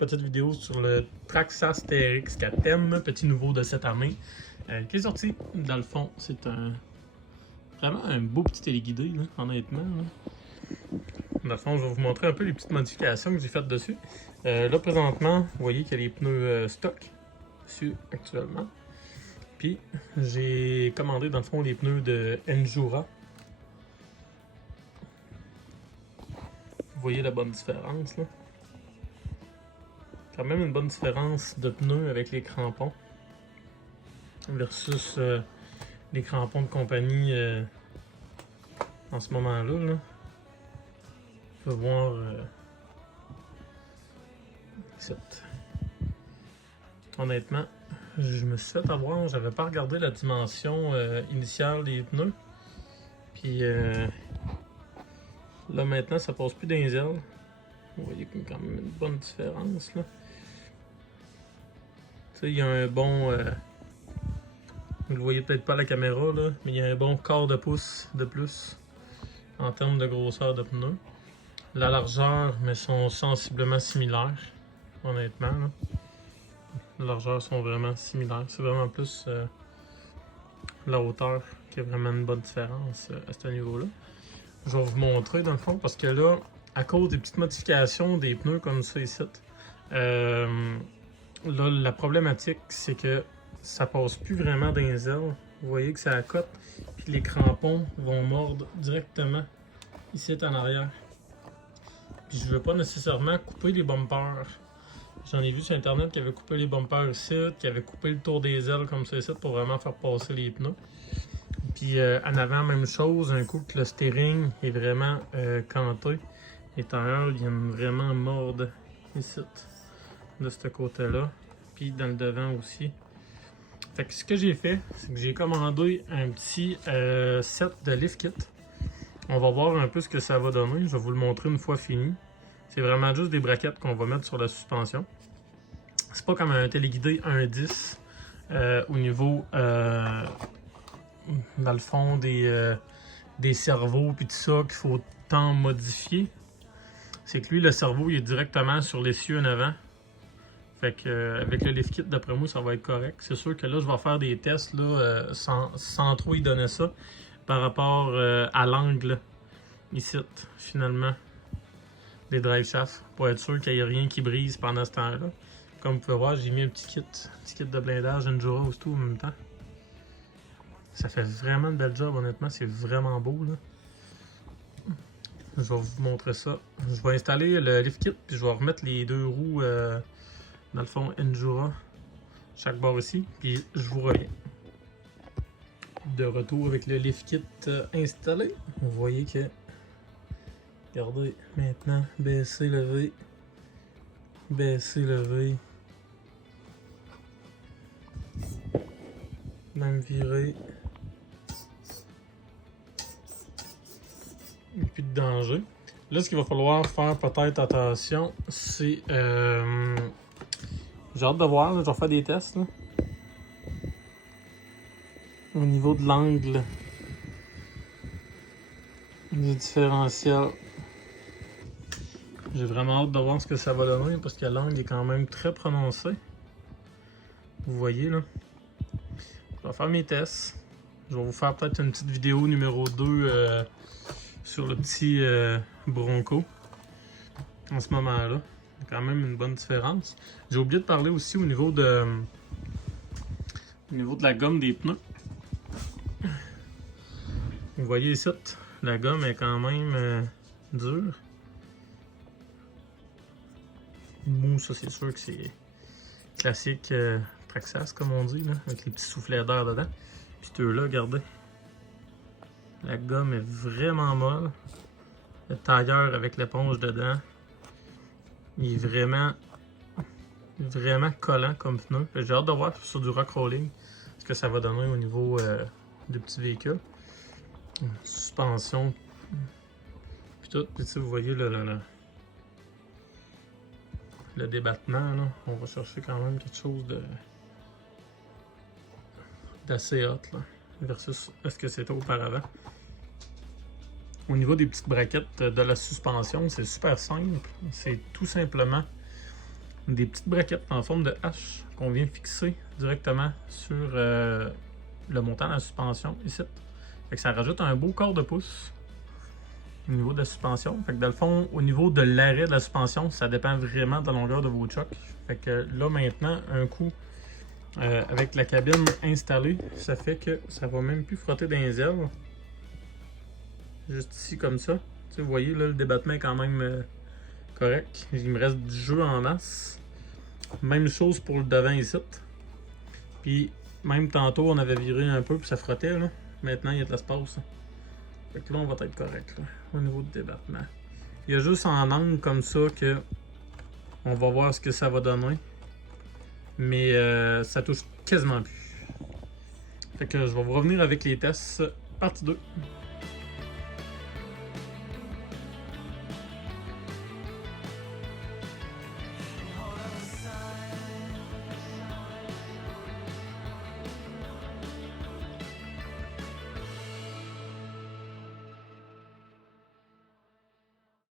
petite vidéo sur le Traxxas TRX 4M, petit nouveau de cette année, qui est sorti. Dans le fond, c'est vraiment un beau petit téléguidé, là, honnêtement. Là. Dans le fond, je vais vous montrer un peu les petites modifications que j'ai faites dessus. Là, présentement, vous voyez qu'il y a les pneus stock dessus actuellement. Puis, j'ai commandé, dans le fond, les pneus de Endura. Vous voyez la bonne différence, là. Quand même une bonne différence de pneus avec les crampons versus les crampons de compagnie en ce moment-là. Là. On peut voir honnêtement, je me suis fait avoir, j'avais pas regardé la dimension initiale des pneus. Puis là maintenant ça passe plus dans les ailes. Vous voyez qu'il y a quand même une bonne différence là. Tu sais, il y a un bon... vous le voyez peut-être pas à la caméra là, mais il y a un bon quart de pouce de plus en termes de grosseur de pneus. La largeur, mais sont sensiblement similaires, honnêtement. Là. Les largeurs sont vraiment similaires. C'est vraiment plus la hauteur qui a vraiment une bonne différence à ce niveau-là. Je vais vous montrer dans le fond parce que là, à cause des petites modifications des pneus comme ça ici, là, la problématique, c'est que ça passe plus vraiment dans les ailes. Vous voyez que ça accote, puis les crampons vont mordre directement ici en arrière. Puis je veux pas nécessairement couper les bumpers. J'en ai vu sur internet qui avait coupé les bumpers ici, qui avait coupé le tour des ailes comme ça ici pour vraiment faire passer les pneus. Puis en avant, même chose, un coup que le steering est vraiment canté, les tailleurs viennent vraiment mordre ici, de ce côté-là, puis dans le devant aussi. Fait que ce que j'ai fait, c'est que j'ai commandé un petit set de lift kit. On va voir un peu ce que ça va donner, je vais vous le montrer une fois fini. C'est vraiment juste des braquettes qu'on va mettre sur la suspension. C'est pas comme un téléguidé 1.10 au niveau, dans le fond, des cerveaux puis tout ça qu'il faut tant modifier. C'est que lui, le cerveau, il est directement sur l'essieu en avant. Fait que avec le lift kit, d'après moi, ça va être correct. C'est sûr que là, je vais faire des tests là, sans trop y donner ça par rapport à l'angle ici, finalement, des drive shafts, pour être sûr qu'il n'y ait rien qui brise pendant ce temps-là. Comme vous pouvez voir, j'ai mis un petit kit de blindage Endura aussi tout en même temps. Ça fait vraiment une belle job, honnêtement, c'est vraiment beau là. Je vais vous montrer ça. Je vais installer le lift kit, puis je vais remettre les deux roues dans le fond Endura, chaque bord ici, puis je vous reviens. De retour avec le lift kit installé. Vous voyez que, regardez, maintenant, baisser, lever, même virer. Et puis de danger. Là, ce qu'il va falloir faire peut-être attention, c'est... j'ai hâte de voir, là, je vais faire des tests. Là. Au niveau de l'angle du différentiel. J'ai vraiment hâte de voir ce que ça va donner parce que l'angle est quand même très prononcé. Vous voyez là. Je vais faire mes tests. Je vais vous faire peut-être une petite vidéo numéro 2 sur le petit Bronco. En ce moment-là. Il y a quand même une bonne différence. J'ai oublié de parler aussi au niveau de la gomme des pneus. Vous voyez ici, la gomme est quand même dure. Mou, ça c'est sûr que c'est classique Traxxas comme on dit, là, avec les petits soufflets d'air dedans. Puis eux-là, regardez. La gomme est vraiment molle. Le tailleur avec l'éponge dedans, il est vraiment collant comme pneu. J'ai hâte de voir sur du rock rolling ce que ça va donner au niveau des petits véhicules. Suspension. Puis tout. Puis vous voyez le débattement. Là. On va chercher quand même quelque chose d'assez hot là, versus ce que c'était auparavant. Au niveau des petites braquettes de la suspension, c'est super simple. C'est tout simplement des petites braquettes en forme de hache qu'on vient fixer directement sur le montant de la suspension ici. Fait que ça rajoute un beau quart de pouce au niveau de la suspension. Fait que dans le fond, au niveau de l'arrêt de la suspension, ça dépend vraiment de la longueur de vos chocs. Fait que là maintenant, un coup avec la cabine installée, ça fait que ça va même plus frotter dans les ailes. Juste ici comme ça. Tu sais, vous voyez là, le débattement est quand même correct. Il me reste du jeu en masse. Même chose pour le devant ici. Puis même tantôt on avait viré un peu puis ça frottait là. Maintenant il y a de l'espace. Fait que là on va être correct là, au niveau du débattement. Il y a juste en angle comme ça que on va voir ce que ça va donner. Mais ça touche quasiment plus. Fait que je vais vous revenir avec les tests partie 2.